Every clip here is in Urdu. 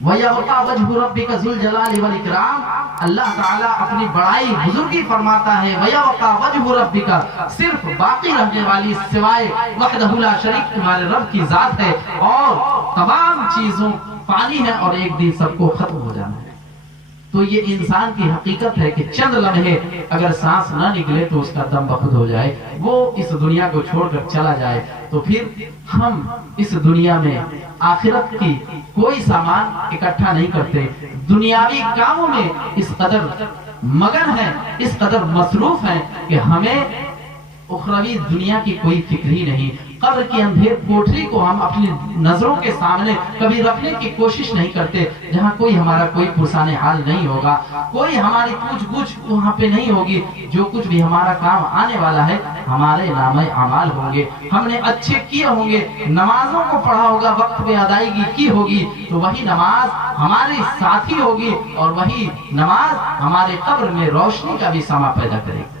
وَيَبْقَى وَجْهُ رَبِّكَ ذُو الْجَلَالِ وَالْإِكْرَامِ، اللہ تعالیٰ اپنی بڑائی بزرگی فرماتا ہے وَيَبْقَى وَجْهُ رَبِّكَ، صرف باقی رہنے والی سوائے وحدہ لا شریک تمہارے رب کی ذات ہے، اور تمام چیزوں فانی ہے اور ایک دن سب کو ختم ہو جانا ہے۔ تو یہ انسان کی حقیقت ہے کہ چند لمحے اگر سانس نہ نکلے تو اس کا دم بخود ہو جائے، وہ اس دنیا کو چھوڑ کر چلا جائے، تو پھر ہم اس دنیا میں آخرت کی کوئی سامان اکٹھا نہیں کرتے، دنیاوی کاموں میں اس قدر مگن ہیں، اس قدر مصروف ہیں کہ ہمیں اخروی دنیا کی کوئی فکر ہی نہیں۔ قبر کی اندھیر کوٹری کو ہم اپنی نظروں کے سامنے کبھی رکھنے کی کوشش نہیں کرتے، جہاں کوئی ہمارا کوئی پرسان حال نہیں ہوگا، کوئی ہماری پوچھ گچھ وہاں پہ نہیں ہوگی، جو کچھ بھی ہمارا کام آنے والا ہے ہمارے نامہ اعمال ہوں گے، ہم نے اچھے کیے ہوں گے، نمازوں کو پڑھا ہوگا، وقت پہ ادائیگی کی ہوگی، تو وہی نماز ہمارے ساتھی ہوگی، اور وہی نماز ہمارے قبر میں روشنی کا بھی سما پیدا کرے گی۔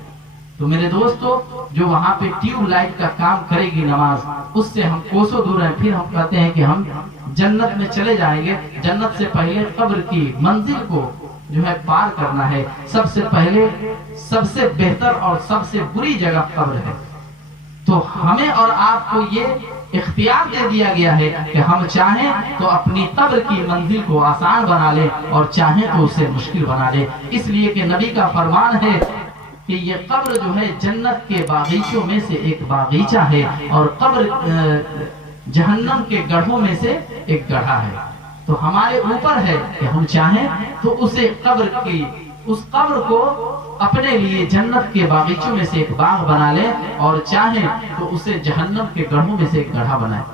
تو میرے دوستو، جو وہاں پہ ٹیوب لائٹ کا کام کرے گی نماز، اس سے ہم کوسوں دور ہیں، پھر ہم کہتے ہیں کہ ہم جنت میں چلے جائیں گے۔ جنت سے پہلے قبر کی منزل کو جو ہے پار کرنا ہے۔ سب سے پہلے سب سے بہتر اور سب سے بری جگہ قبر ہے۔ تو ہمیں اور آپ کو یہ اختیار دے دیا گیا ہے کہ ہم چاہیں تو اپنی قبر کی منزل کو آسان بنا لیں، اور چاہیں تو اسے مشکل بنا لیں، اس لیے کہ نبی کا فرمان ہے کہ یہ قبر جو ہے جنت کے باغیچوں میں سے ایک باغیچہ ہے، اور قبر جہنم کے گڑھوں میں سے ایک گڑھا ہے۔ تو ہمارے اوپر ہے کہ ہم چاہیں تو اسے اس قبر کو اپنے لیے جنت کے باغیچوں میں سے ایک باغ بنا لیں، اور چاہیں تو اسے جہنم کے گڑھوں میں سے ایک گڑھا بنائیں۔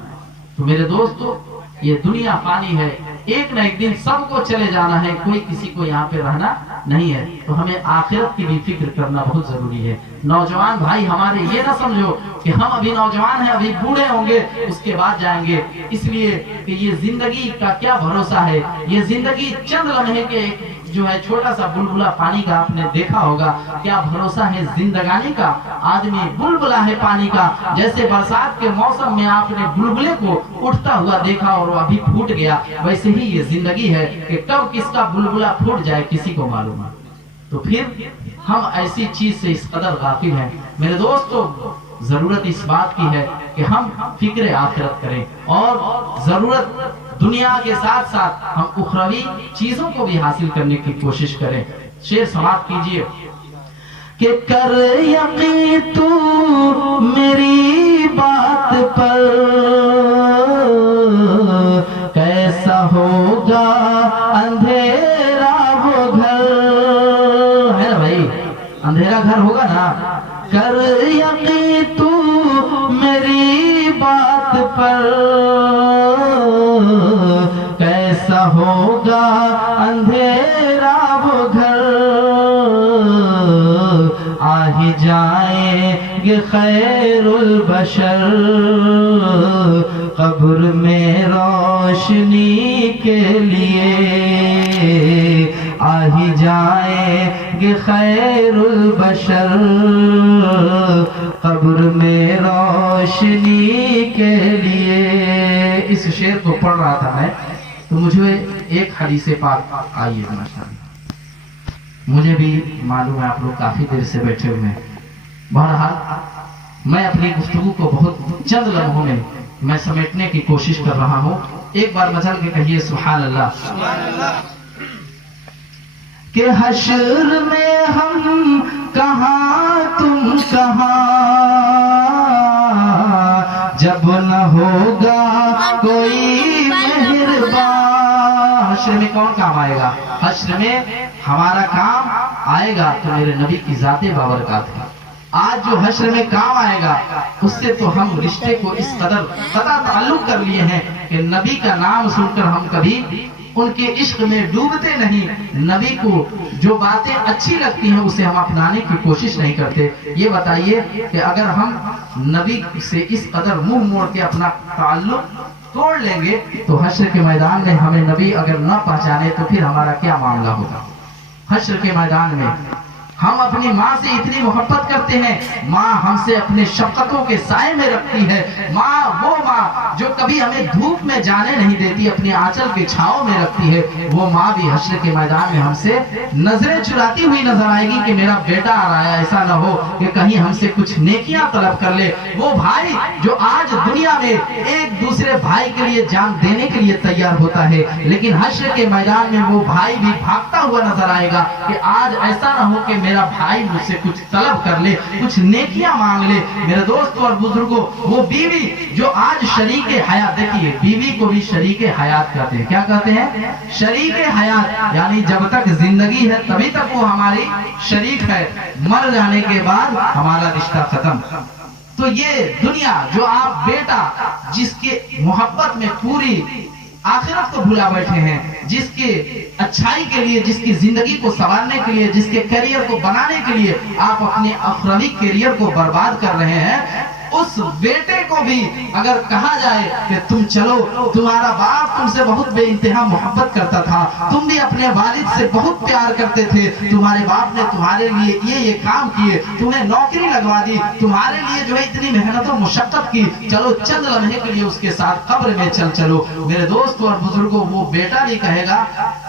تو میرے دوستو، یہ دنیا فانی ہے، ایک نہ ایک دن سب کو چلے جانا ہے، کوئی کسی کو یہاں پہ رہنا نہیں ہے۔ تو ہمیں آخرت کی بھی فکر کرنا بہت ضروری ہے۔ نوجوان بھائی ہمارے، یہ نہ سمجھو کہ ہم ابھی نوجوان ہیں، ابھی بوڑھے ہوں گے اس کے بعد جائیں گے، اس لیے کہ یہ زندگی کا کیا بھروسہ ہے۔ یہ زندگی چند لمحے کے جو ہے چھوٹا سا بلبلا پانی کا آپ نے دیکھا ہوگا، کیا بھروسہ ہے زندگانی کا۔ آدمی بلبلا ہے پانی کا، جیسے برسات کے موسم میں آپ نے بلبلے کو اٹھتا ہوا دیکھا اور وہ ابھی پھوٹ گیا، ویسے ہی یہ زندگی ہے کہ کب کس کا بلبلا پھوٹ جائے کسی کو معلوم ہے۔ تو پھر ہم ایسی چیز سے اس قدر غافل ہیں۔ میرے دوستو، ضرورت اس بات کی ہے کہ ہم فکر آخرت کریں، اور ضرورت دنیا کے ساتھ ساتھ ہم اخروی چیزوں کو بھی حاصل کرنے کی کوشش کریں۔ شعر سماعت کیجئے کہ کر یقین تو میری بات پر، کیسا ہوگا اندھیرا وہ گھر، ہے نا بھائی، اندھیرا گھر ہوگا نا۔ کر یقین تو میری بات پر، کیسا ہوگا اندھیرا وہ گھر، آ ہی جائیں گے خیر البشر قبر میں روشنی کے لیے، آ ہی جائیں گے خیر البشر قبر میں روشنی کے لیے۔ اس شعر کو پڑھ رہا تھا میں، تو مجھے ایک حدیث پاک آئیے ماشاءاللہ، مجھے بھی معلوم ہے آپ لوگ کافی دیر سے بیٹھے ہوئے ہیں، بہرحال میں اپنی گفتگو کو بہت چند لمحوں میں سمیٹنے کی کوشش کر رہا ہوں۔ ایک بار مچل کے کہیے سبحان اللہ۔ کہ حشر میں ہم کہاں تم کہاں، جب نہ ہوگا کوئی مہربان۔ حشر میں کون کام آئے گا؟ حشر میں ہمارا کام آئے گا تو میرے نبی کی ذات بابرکات ہے۔ آج جو حشر میں کام آئے گا اس سے تو ہم رشتے کو اس قدر قطع تعلق کر لیے ہیں کہ نبی کا نام سن کر ہم کبھی ان کے عشق میں ڈوبتے نہیں، نبی کو جو باتیں اچھی لگتی ہیں اسے ہم اپنانے کی کوشش نہیں کرتے۔ یہ بتائیے کہ اگر ہم نبی سے اس قدر منہ موڑ کے اپنا تعلق توڑ لیں گے تو حشر کے میدان میں ہمیں نبی اگر نہ پہچانے تو پھر ہمارا کیا معاملہ ہوگا؟ حشر کے میدان میں ہم اپنی ماں سے اتنی محبت کرتے ہیں، ماں ہم سے اپنے شفقتوں کے سائے میں رکھتی ہے۔ ماں وہ ماں جو کبھی ہمیں دھوپ میں جانے نہیں دیتی، اپنے آنچل کے چھاؤں میں رکھتی ہے، وہ ماں بھی حشر کے میدان میں ہم سے نظریں چراتی ہوئی نظر آئے گی کہ میرا بیٹا آ رہا ہے، ایسا نہ ہو کہ کہیں ہم سے کچھ نیکیاں طلب کر لے۔ وہ بھائی جو آج دنیا میں ایک دوسرے بھائی کے لیے جان دینے کے لیے تیار ہوتا ہے، لیکن حشر کے میدان میں وہ بھائی بھی بھاگتا ہوا نظر آئے گا کہ آج ایسا نہ ہو کہ میرا بھائی مجھ سے کچھ طلب کر لے، کچھ نیکیاں مانگ لے۔ میرے دوستوں اور بزرگوں، وہ بیوی جو آج شریک حیات، دیکھیے بیوی کو بھی شریک حیات کہتے ہیں۔ کیا کہتے ہیں؟ شریک حیات، یعنی جب تک زندگی ہے تبھی تک وہ ہماری شریک ہے، مر جانے کے بعد ہمارا رشتہ ختم۔ تو یہ دنیا جو آپ بیٹا جس کے محبت میں پوری آخرت کو بھلا بیٹھے ہیں، جس کے اچھائی کے لیے، جس کی زندگی کو سنوارنے کے لیے، جس کے کیریئر کو بنانے کے لیے آپ اپنے اخروی کیریئر کو برباد کر رہے ہیں، اس بیٹے کو بھی اگر کہا جائے کہ تم چلو، تمہارا باپ تم سے بہت بے انتہا محبت کرتا تھا، تم بھی اپنے والد سے بہت پیار کرتے تھے، تمہارے باپ نے تمہارے لیے یہ کام کیے، تمہیں نوکری لگوا دی، تمہارے لیے جو ہے اتنی محنت و مشقت کی، چلو چند لمحے کے لیے اس کے ساتھ قبر میں چلو۔ میرے دوستوں اور بزرگوں، وہ بیٹا بھی کہے گا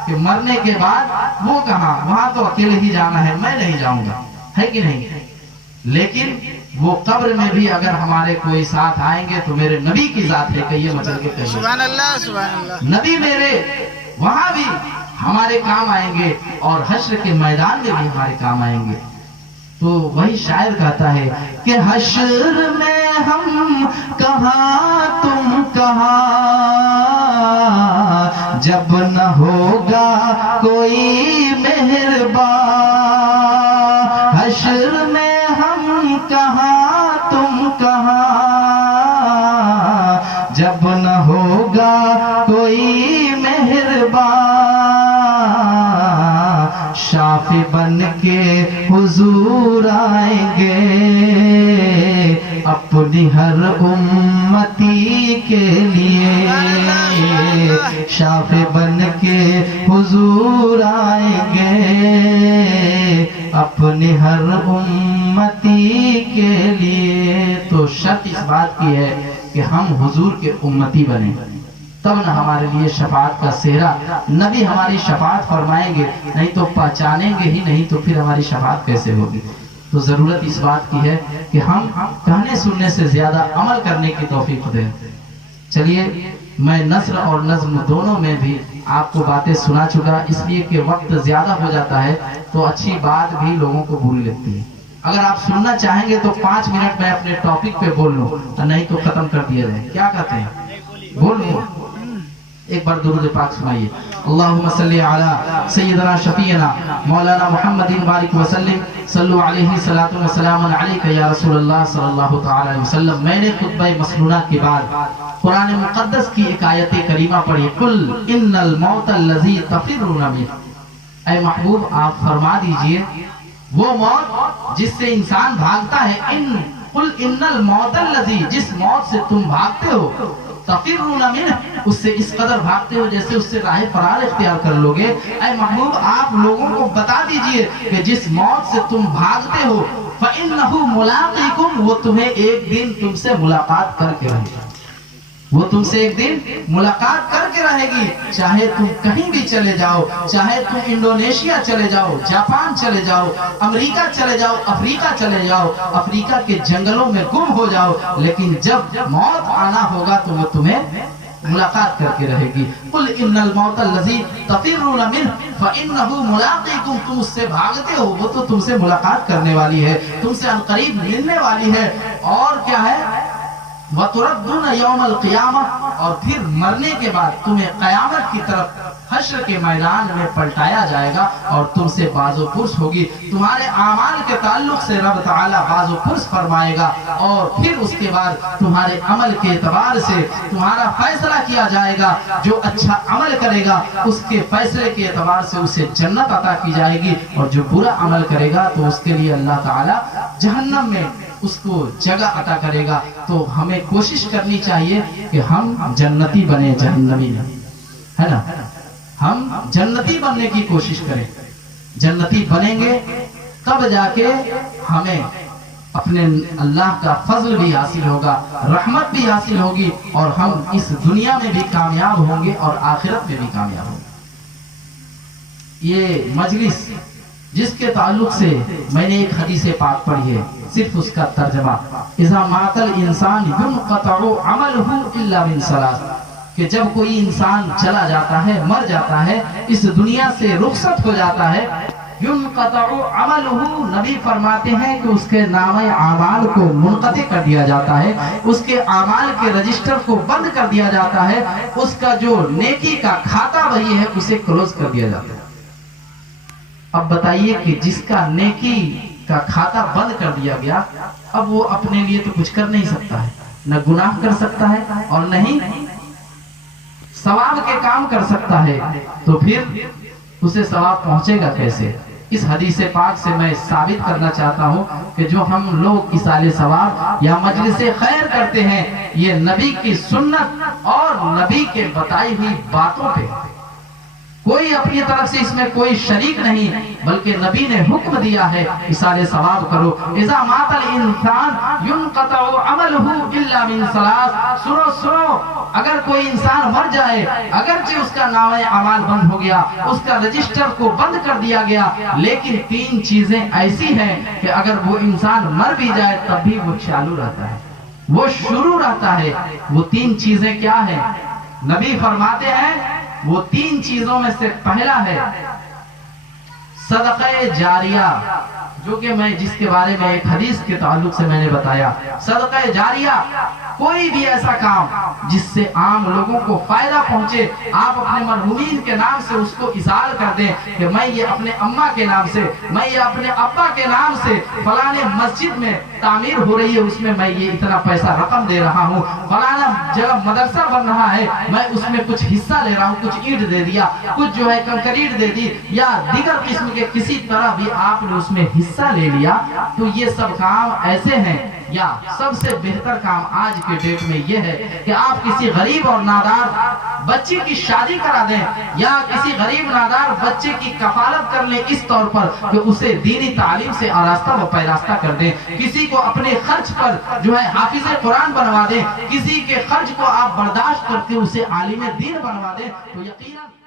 کہ مرنے کے بعد وہ کہاں، وہاں تو اکیلے ہی جانا ہے، میں نہیں جاؤں گا، ہے کہ نہیں؟ لیکن وہ قبر میں بھی اگر ہمارے کوئی ساتھ آئیں گے تو میرے نبی کی ذات ہے، کہیے مچل کے کہیے سبحان اللہ، سبحان اللہ۔ نبی میرے وہاں بھی ہمارے کام آئیں گے اور حشر کے میدان میں بھی ہمارے کام آئیں گے۔ تو وہی شاعر کہتا ہے کہ حشر میں ہم کہاں تم کہاں، جب نہ ہوگا کوئی مہربان، حشر میں ہم کہاں تم کہاں، جب نہ ہوگا کوئی مہربان، شافع بن کے حضور آئیں گے اپنی ہر امتی کے لیے، شافع بن کے حضور آئیں گے اپنی ہر امتی کے لیے۔ تو شرط اس بات کی ہے کہ ہم حضور کے امتی بنیں، تب نہ ہمارے لیے شفاعت کا سہرا، نبی ہماری شفاعت فرمائیں گے، نہیں تو پہچانیں گے ہی نہیں، تو پھر ہماری شفاعت کیسے ہوگی؟ تو ضرورت اس بات کی ہے کہ ہم کہنے سننے سے زیادہ عمل کرنے کی توفیق دیں۔ چلیے، میں نثر اور نظم دونوں میں بھی آپ کو باتیں سنا چکا، اس لیے کہ وقت زیادہ ہو جاتا ہے تو اچھی بات بھی لوگوں کو بری لگتی ہے۔ اگر آپ سننا چاہیں گے تو 5 منٹ میں اپنے ٹاپک پہ بول لوں، نہیں تو ختم کر دیا جائے۔ کیا کہتے ہیں؟ بول لوں؟ ایک بار درود پاک سنائیے۔ اللہم صلی علی سیدنا شفیعنا مولانا محمد بارک وسلم، صلو علیہ صلاۃ و سلام علیک یا رسول اللہ صلی اللہ تعالی علیہ وسلم۔ میں نے خطبہ مسنونہ کے بعد قرآن مقدس کی ایک آیت کریمہ پڑھی، قل ان الموت الذی تفرون منہ۔ اے محبوب آپ فرما دیجئے وہ موت جس سے انسان بھاگتا ہے، قل ان الموت الذی، جس موت سے تم بھاگتے ہو، تفرون منہ، اس سے اس قدر بھاگتے ہو جیسے اس سے راہ فرار اختیار کر لوگے۔ اے محبوب آپ لوگوں کو بتا دیجئے کہ جس موت سے تم بھاگتے ہو، فَإِنَّهُ مُلَاقِيكُمْ، وہ تمہیں ایک دن تم سے ملاقات کر کے رہے گی، وہ تم سے ایک دن ملاقات کر کے رہے گی، چاہے تم کہیں بھی چلے جاؤ، چاہے تم انڈونیشیا چلے جاؤ، جاپان چلے جاؤ، امریکہ چلے جاؤ، افریقہ چلے جاؤ، افریقہ کے جنگلوں میں گم ہو جاؤ، لیکن جب موت آنا ہوگا تو وہ تمہیں ملاقات کر کے رہے گی۔ قل ان الموت الذی تفرون منہ فإنه ملاقیکم، تم اس سے بھاگتے ہو، وہ تو تم سے ملاقات کرنے والی ہے، تم سے عنقریب ملنے والی ہے۔ اور کیا ہے؟ وَتُرَدُّونَ يَوْمَ الْقِيَامَةِ، اور پھر مرنے کے بعد تمہیں قیامت کی طرف حشر کے میدان میں پلٹایا جائے گا اور تم سے باز و پرس ہوگی، تمہارے اعمال کے تعلق سے رب تعالیٰ باز و پرس فرمائے گا، اور پھر اس کے بعد تمہارے عمل کے اعتبار سے تمہارا فیصلہ کیا جائے گا۔ جو اچھا عمل کرے گا اس کے فیصلے کے اعتبار سے اسے جنت عطا کی جائے گی، اور جو برا عمل کرے گا تو اس کے لیے اللہ تعالیٰ جہنم میں اس کو جگہ عطا کرے گا۔ تو ہمیں کوشش کرنی چاہیے کہ ہم جنتی بنے، جہنمی نہ، ہے نا؟ ہم جنتی بننے کی کوشش کریں، جنتی بنیں گے تب جا کے ہمیں اپنے اللہ کا فضل بھی حاصل ہوگا، رحمت بھی حاصل ہوگی، اور ہم اس دنیا میں بھی کامیاب ہوں گے اور آخرت میں بھی کامیاب ہوں گے۔ یہ مجلس جس کے تعلق سے میں نے ایک حدیث پاک پڑھی ہے، صرف اس کا ترجمہ اذا مات الانسان ينقطع عمله الا من ثلاث، کہ جب کوئی انسان چلا جاتا ہے، مر جاتا ہے، اس دنیا سے رخصت ہو جاتا ہے، ينقطع عمله، نبی فرماتے ہیں کہ اس کے نامہ اعمال کو منقطع کر دیا جاتا ہے، اس کے اعمال کے رجسٹر کو بند کر دیا جاتا ہے، اس کا جو نیکی کا کھاتا وہی ہے اسے کلوز کر دیا جاتا ہے۔ اب بتائیے کہ جس کا نیکی کا کھاتا بند کر دیا گیا، اب وہ اپنے لیے تو کچھ کر نہیں سکتا ہے، نہ گناہ کر سکتا ہے اور نہیں ثواب کے کام کر سکتا ہے، تو پھر اسے ثواب پہنچے گا کیسے؟ اس حدیث پاک سے میں ثابت کرنا چاہتا ہوں کہ جو ہم لوگ ایصال ثواب یا مجلس خیر کرتے ہیں، یہ نبی کی سنت اور نبی کے بتائی ہوئی باتوں پہ، کوئی اپنی طرف سے اس میں کوئی شریک نہیں، بلکہ نبی نے حکم دیا ہے ایصال ثواب کرو۔ اذا مات الانسان ينقطع عمله الا من ثلاث، سنو اگر کوئی انسان مر جائے، اگرچہ اس کا نامہ اعمال بند ہو گیا، اس کا رجسٹر کو بند کر دیا گیا، لیکن تین چیزیں ایسی ہیں کہ اگر وہ انسان مر بھی جائے تب بھی وہ چالو رہتا ہے، وہ شروع رہتا ہے۔ وہ تین چیزیں کیا ہیں؟ نبی فرماتے ہیں وہ تین چیزوں میں سے پہلا ہے صدقہ جاریہ، جو کہ میں جس کے بارے میں ایک حدیث کے تعلق سے میں نے بتایا۔ صدقہ جاریہ کوئی بھی ایسا کام جس سے عام لوگوں کو فائدہ پہنچے، آپ اپنے مرحومین کے نام سے اس کو اظہار کر دیں کہ میں یہ اپنے اماں کے نام سے، میں یہ اپنے ابا کے نام سے فلانے مسجد میں تعمیر ہو رہی ہے، اس میں میں یہ اتنا پیسہ رقم دے رہا ہوں، فلانا جگہ مدرسہ بن رہا ہے، میں اس میں کچھ حصہ لے رہا ہوں، کچھ اینٹ دے دیا، کچھ جو ہے کنکریٹ دے دی، یا دیگر قسم کے کسی طرح بھی آپ نے اس میں حصہ لے لیا، تو یہ سب کام ایسے ہیں۔ یا سب سے بہتر کام آج کے ڈیٹ میں یہ ہے کہ آپ کسی غریب اور نادار بچے کی شادی کرا دیں، یا کسی غریب نادار بچے کی کفالت کر لیں، اس طور پر کہ اسے دینی تعلیم سے آراستہ و پیراستہ کر دیں، کسی کو اپنے خرچ پر جو ہے حافظ قرآن بنوا دیں، کسی کے خرچ کو آپ برداشت کرتے اسے عالم دین بنوا دیں، تو یقیناً